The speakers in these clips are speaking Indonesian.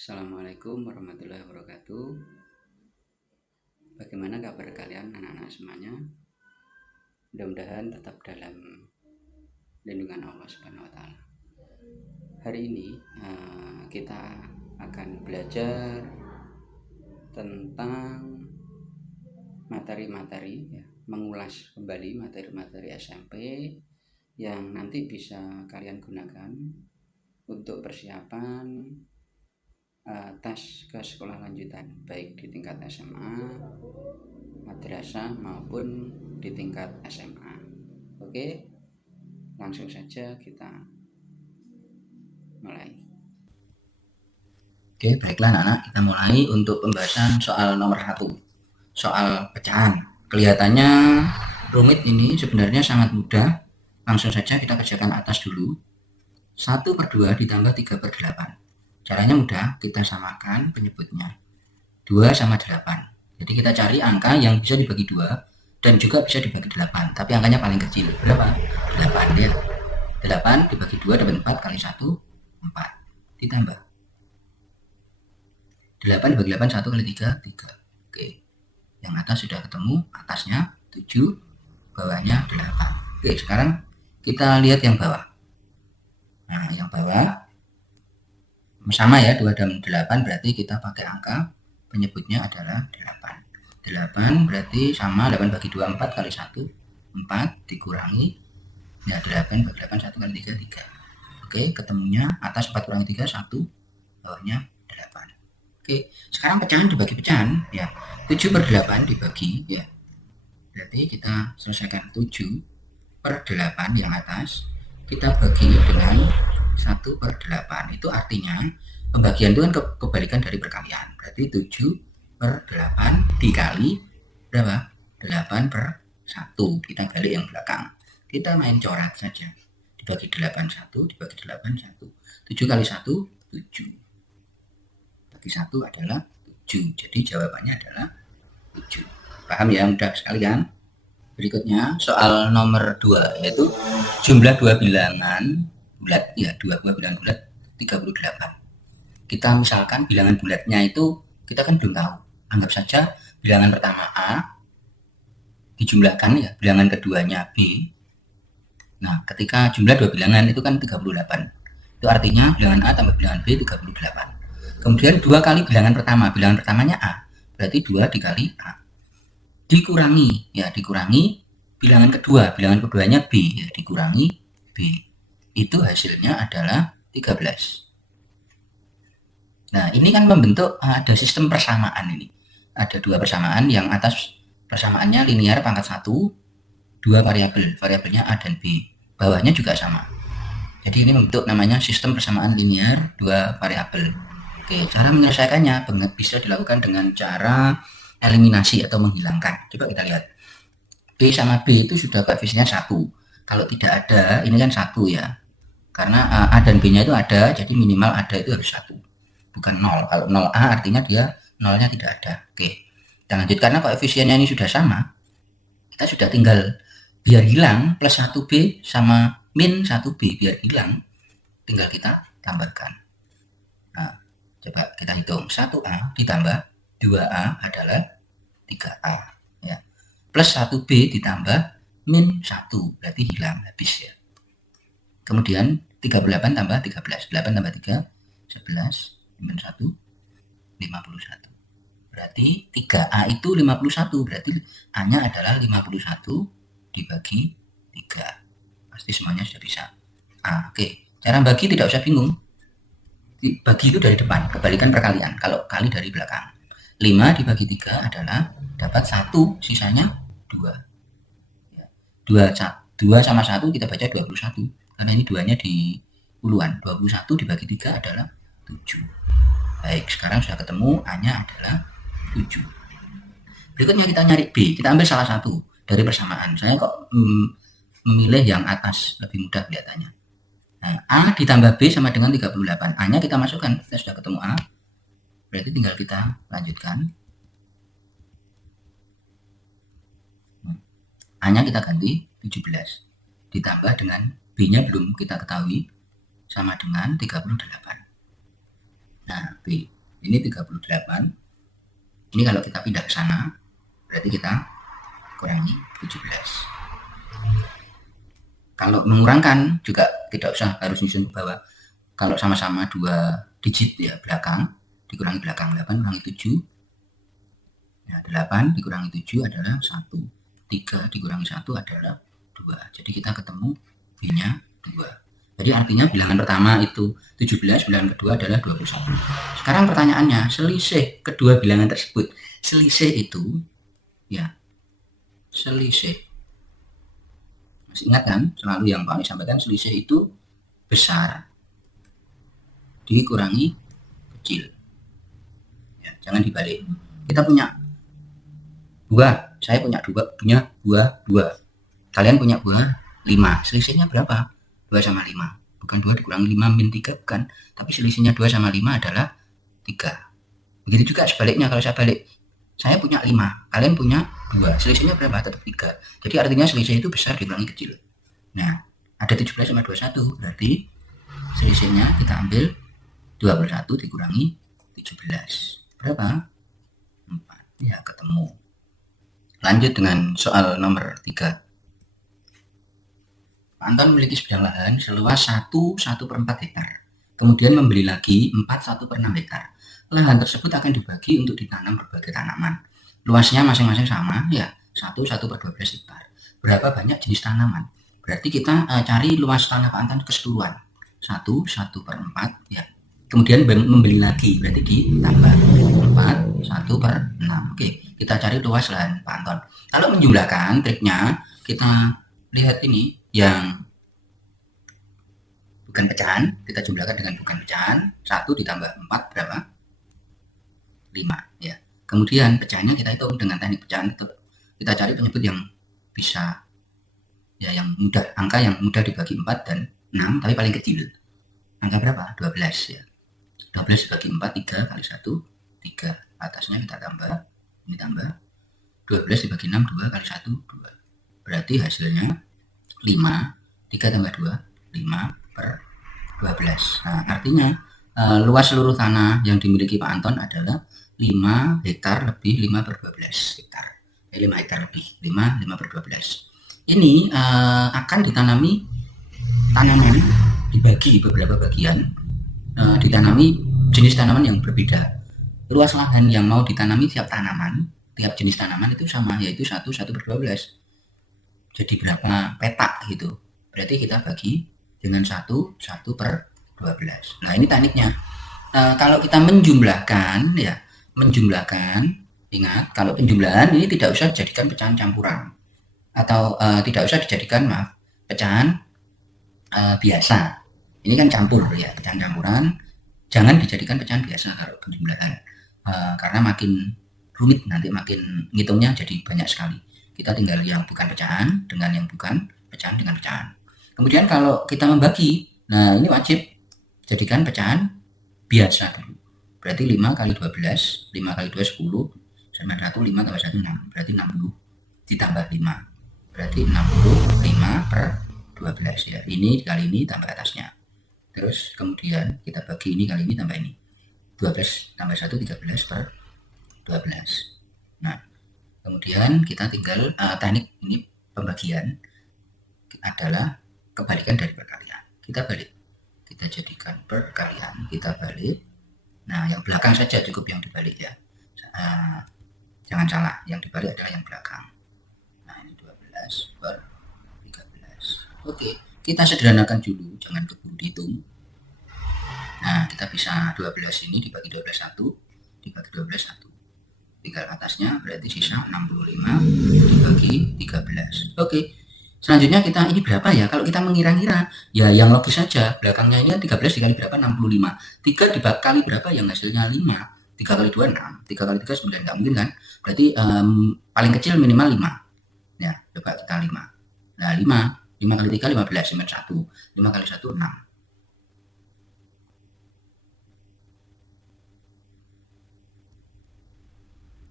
Assalamualaikum warahmatullahi wabarakatuh. Bagaimana kabar kalian anak-anak semuanya? Mudah-mudahan tetap dalam lindungan Allah Subhanahu wa taala. Hari ini kita akan belajar tentang materi-materi ya, mengulas kembali materi-materi SMP yang nanti bisa kalian gunakan untuk persiapan tes ke sekolah lanjutan, baik di tingkat SMA, madrasah maupun di tingkat SMA. Oke, langsung saja kita mulai. Oke, baiklah anak-anak, kita mulai untuk pembahasan soal nomor 1, soal pecahan. Kelihatannya rumit, ini sebenarnya sangat mudah. Langsung saja kita kerjakan atas dulu. 1/2 ditambah 3/8. Caranya mudah, kita samakan penyebutnya. 2 sama 8. Jadi kita cari angka yang bisa dibagi 2 dan juga bisa dibagi 8, tapi angkanya paling kecil. Berapa? 8 ya. 8 dibagi 2 dapat 4 kali 1, 4. Ditambah 8 dibagi 8, 1 kali 3, 3. Oke. Yang atas sudah ketemu, atasnya 7, bawahnya 8. Oke, sekarang kita lihat yang bawah. Nah, yang bawah sama ya, 2 dan 8 berarti kita pakai angka penyebutnya adalah 8. 8 berarti sama, 8 bagi 2, 4 kali 1, 4 dikurangi ya, 8 bagi 8, 1 kali 3, 3. Oke, ketemunya atas 4 kurangi 3, 1, bawahnya 8. Oke, sekarang pecahan dibagi pecahan ya. 7/8 dibagi ya. Berarti kita selesaikan 7/8 yang atas kita bagi dengan 1/8. Itu artinya pembagian itu kan kebalikan dari perkalian. Berarti 7/8 dikali berapa? 8/1. Kita balik yang belakang. Kita main coret saja. Dibagi 8, 1, dibagi 8, 1. 7 kali 1, 7. Bagi 1 adalah 7. Jadi jawabannya adalah 7. Paham ya? Mudah sekali kan? Berikutnya soal nomor 2, yaitu jumlah 2 bilangan bulat ya, 2 buah bilangan bulat 38. Kita misalkan bilangan bulatnya itu kita kan belum tahu. Anggap saja bilangan pertama A dijumlahkan ya, bilangan keduanya B. Nah, ketika jumlah 2 bilangan itu kan 38. Itu artinya bilangan A tambah bilangan B 38. Kemudian 2 kali bilangan pertama, bilangan pertamanya A. Berarti 2 dikali A. Dikurangi ya, dikurangi bilangan kedua, bilangan keduanya B ya, dikurangi B. Itu hasilnya adalah 13. Nah, ini kan membentuk ada sistem persamaan ini. Ada 2 persamaan, yang atas persamaannya linear pangkat 1, 2 variabel, variabelnya A dan B. Bawahnya juga sama. Jadi ini membentuk namanya sistem persamaan linear 2 variabel. Oke, cara menyelesaikannya bisa dilakukan dengan cara eliminasi atau menghilangkan. Coba kita lihat. B sama B itu sudah koefisiennya 1. Kalau tidak ada, ini kan 1 ya. Karena A dan B-nya itu ada, jadi minimal ada itu harus 1. Bukan 0. Kalau 0A artinya dia 0-nya tidak ada. Oke. Kita lanjut, karena koefisiennya ini sudah sama. Kita sudah tinggal biar hilang plus 1B sama min 1B, biar hilang tinggal kita tambahkan. Nah, coba kita hitung. 1A ditambah 2A adalah 3A ya. Plus 1B ditambah min 1 berarti hilang, habis ya. Kemudian 38 tambah 13, 8 tambah 3, 11, min 1, 51. Berarti 3A itu 51, berarti A-nya adalah 51 dibagi 3. Pasti semuanya sudah bisa. Oke. Cara bagi tidak usah bingung. Bagi itu dari depan, kebalikan perkalian. Kalau kali dari belakang. 5 dibagi 3 adalah dapat 1, sisanya 2. 2 sama 1 kita baca 21. Karena ini 2-nya di uluan. 21 dibagi 3 adalah 7. Baik, sekarang sudah ketemu A-nya adalah 7. Berikutnya kita nyari B. Kita ambil salah satu dari persamaan. Saya kok memilih yang atas, lebih mudah kelihatannya. Nah, A ditambah B sama dengan 38. A-nya kita masukkan. Kita sudah ketemu A. Berarti tinggal kita lanjutkan. A-nya kita ganti 17. Ditambah dengan B-nya belum kita ketahui, sama dengan 38. Nah, B. Ini 38. Ini kalau kita pindah ke sana, berarti kita kurangi 17. Kalau mengurangkan juga tidak usah harus nyusun ke bawah. Kalau sama-sama 2 digit ya belakang, dikurangi belakang, 8 kurangi 7. Ya, 8 dikurangi 7 adalah 1. 3 dikurangi 1 adalah 2. Jadi kita ketemu B-nya 2. Jadi artinya bilangan pertama itu 17, bilangan kedua adalah 21. Sekarang pertanyaannya, selisih kedua bilangan tersebut, selisih itu ya, selisih. Masih ingat kan? Selalu yang Pak Ani sampaikan, selisih itu besar dikurangi kecil. Ya, jangan dibalik. Kita punya buah, saya punya buah 2. Kalian punya buah 5. Selisihnya berapa? 2 sama 5. Bukan 2 dikurangi 5 min 3, bukan. Tapi selisihnya 2 sama 5 adalah 3. Begitu juga sebaliknya, kalau saya balik. Saya punya 5, kalian punya 2. Selisihnya berapa? Tetap 3. Jadi artinya selisih itu besar dikurangi kecil. Nah, ada 17 sama 21. Berarti selisihnya kita ambil 21 dikurangi 17. Berapa? 4. Ya, ketemu. Lanjut dengan soal nomor 3. Pak Anton memiliki sebidang lahan seluas 1/4 hektar. Kemudian membeli lagi 1/4 hektar. Lahan tersebut akan dibagi untuk ditanam berbagai tanaman. Luasnya masing-masing sama, ya 1/12 hektar. Berapa banyak jenis tanaman? Berarti kita cari luas tanah Pak Anton keseluruhan. 1/4 ya. Kemudian membeli lagi, berarti ditambah 4, 1/6. Oke, kita cari luas lahan Pak Anton. Kalau menjumlahkan, triknya kita lihat ini yang bukan pecahan, kita jumlahkan dengan bukan pecahan. 1 ditambah 4 berapa? 5 ya. Kemudian pecahannya kita hitung dengan teknik pecahan itu. Kita cari penyebut yang bisa ya, yang mudah, angka yang mudah dibagi 4 dan 6 tapi paling kecil. Angka berapa? 12 ya. 12 dibagi 4, 3 kali 1 3. Atasnya kita tambah, ini tambah 12 dibagi 6, 2 kali 1 2. Berarti hasilnya 5, 3 tambah 2, 5/12. Nah, artinya luas seluruh tanah yang dimiliki Pak Anton adalah 5 hektar lebih 5/12 hektar. 5 hektar lebih, 5/12. Ini akan ditanami tanaman, dibagi beberapa bagian, ditanami jenis tanaman yang berbeda. Luas lahan yang mau ditanami tiap tanaman, tiap jenis tanaman itu sama, yaitu 1/12. Jadi berapa petak gitu. Berarti kita bagi dengan 1/12. Nah, ini tekniknya. Kalau kita menjumlahkan ya, ingat kalau penjumlahan ini tidak usah dijadikan pecahan campuran atau tidak usah dijadikan pecahan biasa. Ini kan campur ya, pecahan campuran. Jangan dijadikan pecahan biasa kalau penjumlahan. Karena makin rumit, nanti makin ngitungnya jadi banyak sekali. Kita tinggal yang bukan pecahan dengan yang bukan pecahan dengan pecahan. Kemudian kalau kita membagi, nah ini wajib jadikan pecahan biasa dulu. Berarti 5 kali 12, 5 kali 2 10, sama 1, 5 tambah 1 6, berarti 60 ditambah 5, berarti 65/12 ya. Ini kali ini tambah atasnya. Terus kemudian kita bagi ini kali ini tambah ini. 12 tambah 1 13/12. Nah, kemudian kita tinggal teknik ini pembagian adalah kebalikan dari perkalian. Kita balik, kita jadikan perkalian, kita balik. Nah, yang belakang saja cukup yang dibalik ya. Jangan salah, yang dibalik adalah yang belakang. Nah, ini 12/13. Oke, kita sederhanakan dulu, jangan keburu dihitung. Nah, kita bisa 12 ini dibagi 12 1, dibagi 12 1. Tinggal atasnya berarti sisa 65 dibagi 13. Oke. Selanjutnya kita ini berapa ya? Kalau kita mengira-ngira, ya yang logis saja. Belakangnya ini 13 dikali berapa? 65. 3 dikali berapa yang hasilnya 5? 3 kali 2 6. 3 kali 3 9. Enggak mungkin kan? Berarti paling kecil minimal 5. Ya, coba kita 5. Nah, 5 kali 3 15, 1. 5 kali 1 6.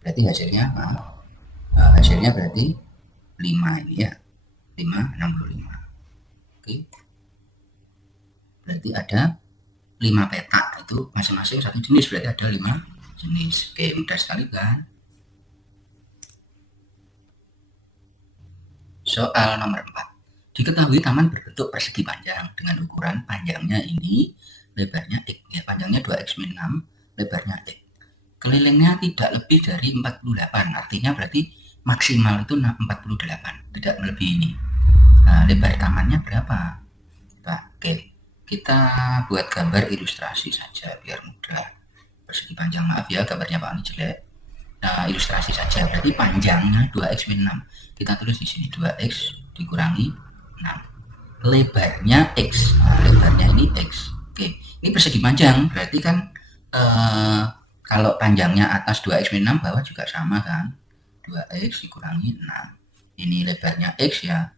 Berarti hasilnya berarti 5 ini ya. 5 65. Oke. Berarti ada 5 petak. itu masing-masing satu jenis, berarti ada 5 jenis. Oke, mudah sekali kan? Soal nomor 4. Diketahui taman berbentuk persegi panjang dengan ukuran panjangnya ini, lebarnya X, ya, panjangnya 2x-6, lebarnya X. Kelilingnya tidak lebih dari 48, artinya berarti maksimal itu 48, tidak melebihi ini. Nah, lebar tamannya berapa? Oke, kita buat gambar ilustrasi saja biar mudah. Persegi panjang, maaf ya gambarnya Pak ini jelek. Nah, ilustrasi saja, berarti panjangnya 2x-6. Kita tulis di sini 2x dikurangi 6. Lebarnya X. Nah, lebarnya ini X. Oke, ini persegi panjang, berarti kan kalau panjangnya atas 2x-6, bawah juga sama kan? 2x dikurangi 6. Ini lebarnya X ya.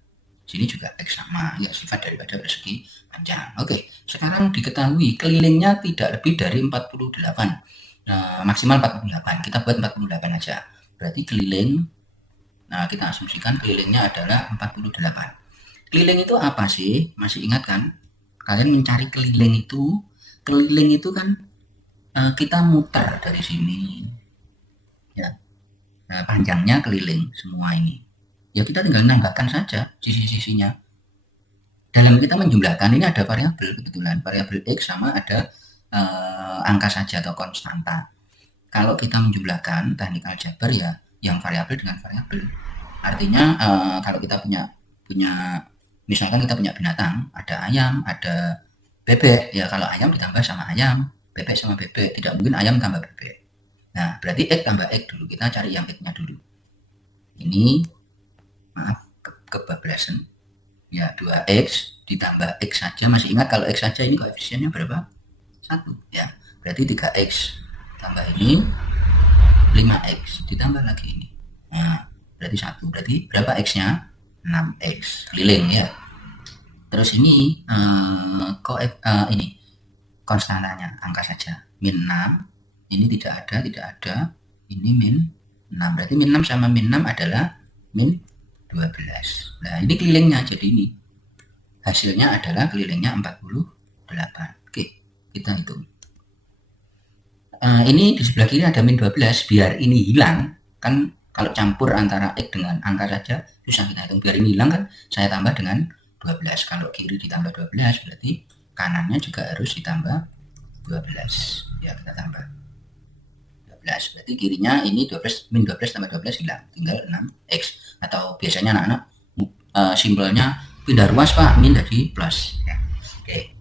Sini juga X sama, ya sifat daripada persegi panjang. Oke, sekarang diketahui kelilingnya tidak lebih dari 48. Maksimal 48. Kita buat 48 aja. Berarti keliling, nah kita asumsikan kelilingnya adalah 48. Keliling itu apa sih? Masih ingat kan? Kalian mencari keliling itu kan kita muter dari sini. Ya. Nah, panjangnya keliling semua ini. Ya kita tinggal nambahkan saja sisi-sisinya. Dalam kita menjumlahkan ini ada variabel kebetulan, variabel X sama ada angka saja atau konstanta. Kalau kita menjumlahkan teknik aljabar ya yang variabel dengan variabel. Artinya kalau kita punya misalkan kita punya binatang, ada ayam, ada bebek, ya kalau ayam ditambah sama ayam, bebek sama bebek, tidak mungkin ayam tambah bebek. Nah, berarti X tambah X dulu, kita cari yang X-nya dulu. Ini, maaf, kebablasan. Ya, 2X ditambah X saja, masih ingat kalau X saja ini koefisiennya berapa? 1, ya. Berarti 3X tambah ini, 5X, ditambah lagi ini. Nah, berarti 1, berarti berapa X-nya? 6X, keliling ya. Terus ini ini konstantanya angka saja, min 6, ini tidak ada, ini min 6, berarti min 6 sama min 6 adalah min 12. Nah ini kelilingnya, jadi ini hasilnya adalah kelilingnya 48. Oke, kita hitung. Ini di sebelah kiri ada min 12, biar ini hilang, kan kalau campur antara X dengan angka saja susah kita hitung, biar ini hilang kan saya tambah dengan 12. Kalau kiri ditambah 12 berarti kanannya juga harus ditambah 12. Ya kita tambah 12. Berarti kirinya ini 12 min 12 tambah 12 hilang, tinggal 6X. Atau biasanya anak-anak simbolnya pindah ruas Pak, min jadi plus. Ya. Oke.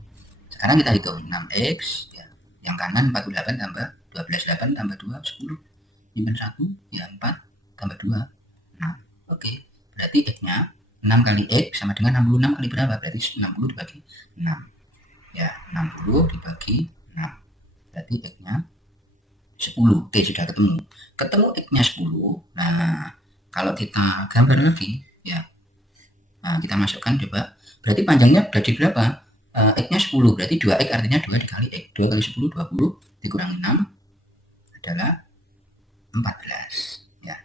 Sekarang kita hitung 6X ya. Yang kanan 48 tambah 12, 8 tambah 2 10. Min 1 ya 4 tambah 2 6. Oke. Berarti X-nya 6 kali X sama dengan 66 kali berapa? Berarti 60 dibagi 6. Ya, 60 dibagi 6. Berarti X-nya 10. Oke, sudah ketemu. Ketemu X-nya 10. Nah, kalau kita gambar lagi, ya. Nah, kita masukkan coba. Berarti panjangnya berarti berapa? X-nya 10. Berarti 2X artinya 2 dikali X. 2 kali 10, 20. Dikurangi 6 adalah 14. Ya,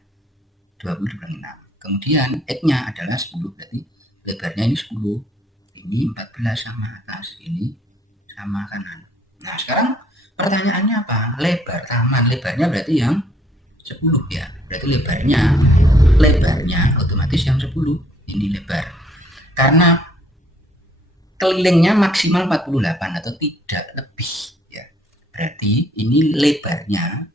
20 dikurangi 6. Kemudian X-nya adalah 10, berarti lebarnya ini 10. Ini 14 sama atas, ini sama kanan. Nah, sekarang pertanyaannya apa? Lebar taman, lebarnya berarti yang 10 ya. Berarti lebarnya otomatis yang 10. Ini lebar. Karena kelilingnya maksimal 48 atau tidak lebih ya. Berarti ini lebarnya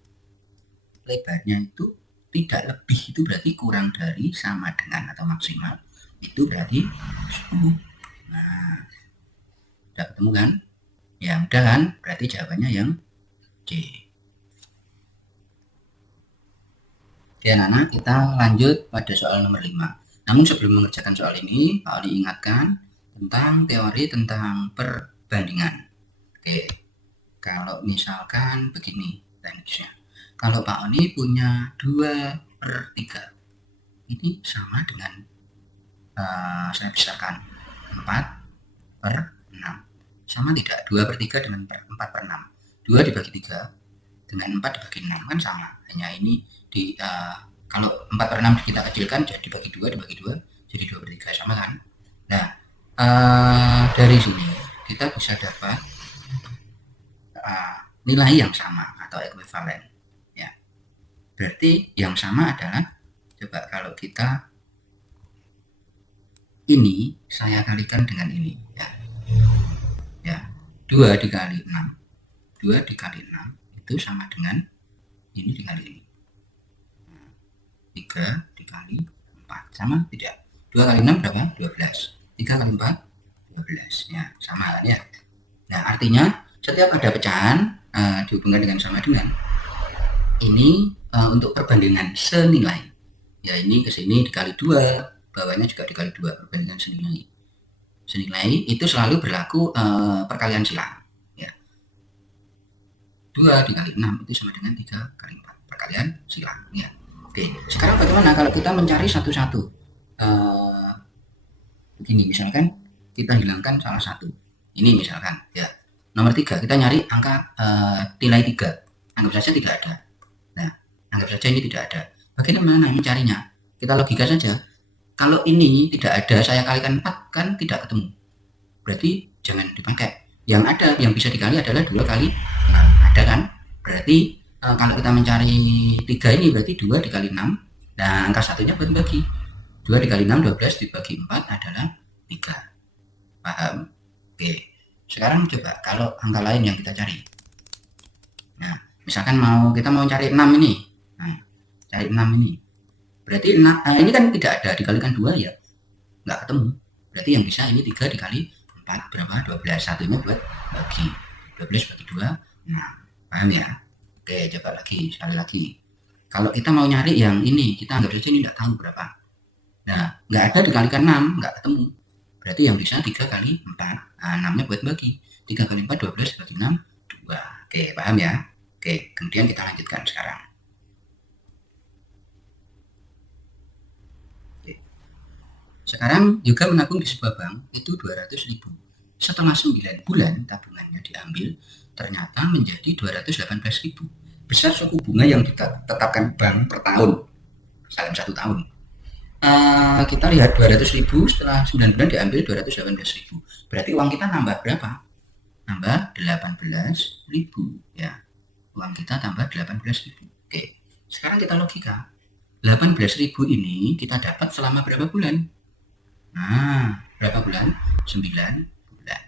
itu tidak lebih, itu berarti kurang dari, sama dengan, atau maksimal itu berarti 10. Nah, udah ketemu kan? Ya udah kan? Berarti jawabannya yang C. Oke anak-anak, kita lanjut pada soal nomor 5. Namun sebelum mengerjakan soal ini, Pak Oli ingatkan tentang teori tentang perbandingan. Oke, kalau misalkan begini teknisnya. Kalau Pak Oni punya 2/3, ini sama dengan saya besarkan 4/6. Sama tidak? 2/3 dengan 4/6. 2 dibagi 3 dengan 4 dibagi 6 kan sama. Hanya ini kalau 4/6 kita kecilkan jadi dibagi 2 jadi 2/3, sama kan? Nah, dari sini kita bisa dapat nilai yang sama atau ekuivalen. Ya, berarti yang sama adalah, coba kalau kita ini saya kalikan dengan ini, ya 2 dikali 6, 2 dikali 6 itu sama dengan ini dikali ini, 3 dikali 4 sama tidak? 2 kali 6 berapa? 12. 3 kali 4 12, ya sama kan ya. Nah, artinya setiap ada pecahan dihubungkan dengan sama dengan ini untuk perbandingan senilai. Ya, ini ke sini dikali 2, bawahnya juga dikali 2, perbandingan senilai. Senilai itu selalu berlaku perkalian silang. Ya. 2 dikali 6 itu sama dengan 3 kali 4, perkalian silang. Ya. Oke, sekarang bagaimana kalau kita mencari satu-satu? Begini, misalkan kita hilangkan salah satu. Ini misalkan, ya. Nomor 3, kita nyari angka nilai 3. Anggap saja tidak ada. Nah, anggap saja ini tidak ada. Bagaimana mencarinya? Kita logika saja. Kalau ini tidak ada, saya kalikan 4, kan tidak ketemu. Berarti jangan dipakai. Yang ada, yang bisa dikali adalah 2 kali 6. Ada kan? Berarti kalau kita mencari 3 ini berarti 2 dikali 6. Nah, angka satunya buat bagi. 2 dikali 6, 12 dibagi 4 adalah 3. Paham? Oke. Sekarang coba kalau angka lain yang kita cari. Nah, misalkan kita mau cari 6 ini. Nah, cari 6 ini. Berarti ini kan tidak ada, dikalikan 2 ya nggak ketemu. Berarti yang bisa ini 3 dikali 4 berapa? 12. Satunya buat bagi. 12 bagi 2, 6. Paham ya? Oke, coba lagi, sekali lagi. Kalau kita mau nyari yang ini, kita anggap saja ini nggak tahu berapa. Nah, nggak ada dikalikan 6, nggak ketemu. Berarti yang bisa 3 kali 4. Nah, 6-nya buat bagi. 3 kali 4, 12 bagi 6, 2. Oke, paham ya? Oke, kemudian kita lanjutkan sekarang. Sekarang juga menabung di sebuah bank itu 200.000. Setelah 9 bulan tabungannya diambil, ternyata menjadi 218.000. Besar suku bunga yang ditetapkan bank per tahun dalam 1 tahun. Kita lihat 200.000 setelah 9 bulan diambil 218.000. Berarti uang kita nambah berapa? Nambah 18.000 ya. Uang kita tambah 18.000. Oke. Sekarang kita logika. 18.000 ini kita dapat selama berapa bulan? Nah, berapa bulan? 9 bulan.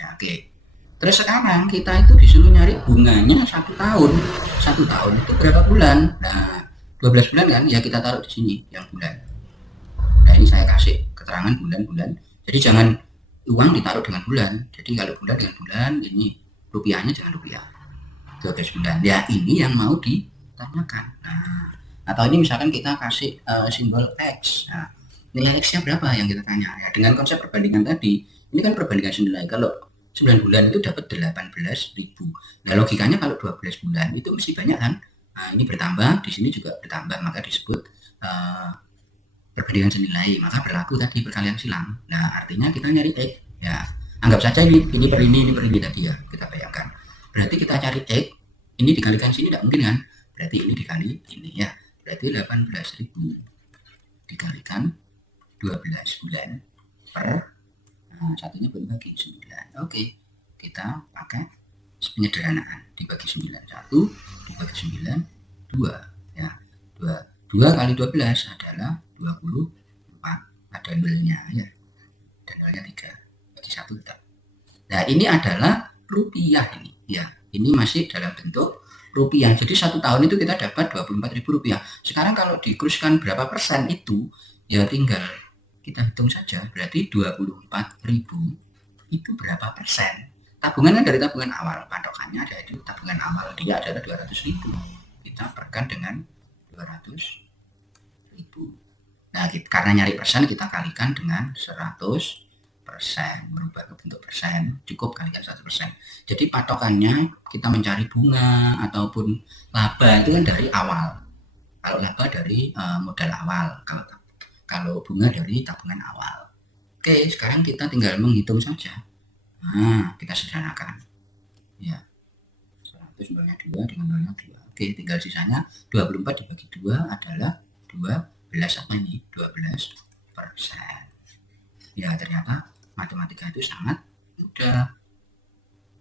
Ya, oke. Terus sekarang kita itu disuruh nyari bunganya 1 tahun. 1 tahun itu berapa bulan? Nah, 12 bulan kan? Ya kita taruh di sini yang bulan. Nah, ini saya kasih keterangan bulan-bulan. Jadi jangan uang ditaruh dengan bulan. Jadi kalau bulan dengan bulan, ini rupiahnya jangan rupiah. 12 bulan. Ya, ini yang mau ditanyakan. Nah, atau ini misalkan kita kasih simbol X. Nah, nilai X-nya berapa yang kita tanya? Ya, dengan konsep perbandingan tadi, ini kan perbandingan senilai. Kalau 9 bulan itu dapat 18.000. Nah, logikanya kalau 12 bulan itu mesti banyak kan? Nah, ini bertambah, di sini juga bertambah, maka disebut perbandingan senilai. Maka berlaku tadi perkalian silang. Nah, artinya kita nyari X. Ya, anggap saja ini per ini tadi ya, kita bayangkan. Berarti kita cari X, ini dikalikan sini tidak mungkin kan? Berarti ini dikali ini ya. Berarti 18.000 dikalikan 12 bulan per satunya berbagi 9. Oke, kita pakai penyederhanaan. Dibagi 9, 1 dibagi 9, 2 ya. 2 kali 12 adalah 24. Ada nolnya ya. Dan nolnya 3 bagi 1 tetap. Nah, ini adalah rupiah ini ya. Ini masih dalam bentuk rupiah. Jadi 1 tahun itu kita dapat 24.000 rupiah. Sekarang kalau dikuruskan berapa persen itu, ya tinggal kita hitung saja. Berarti 24.000 itu berapa persen? Tabungannya dari tabungan awal. Patokannya ada itu tabungan awal dia adalah 200.000. Kita perkan dengan 200.000. Nah, karena nyari persen kita kalikan dengan 100%. Berubah ke bentuk persen, cukup kalikan 100%. Jadi patokannya kita mencari bunga ataupun laba itu kan dari awal. Kalau laba dari modal awal, kalau bunga dari tabungan awal. Oke, sekarang kita tinggal menghitung saja. Nah, kita sederhanakan. Ya, 100 nolnya 2 dengan nolnya 2. Oke, tinggal sisanya 24 dibagi 2 adalah 12 apa ini? 12%. Ya, ternyata matematika itu sangat mudah.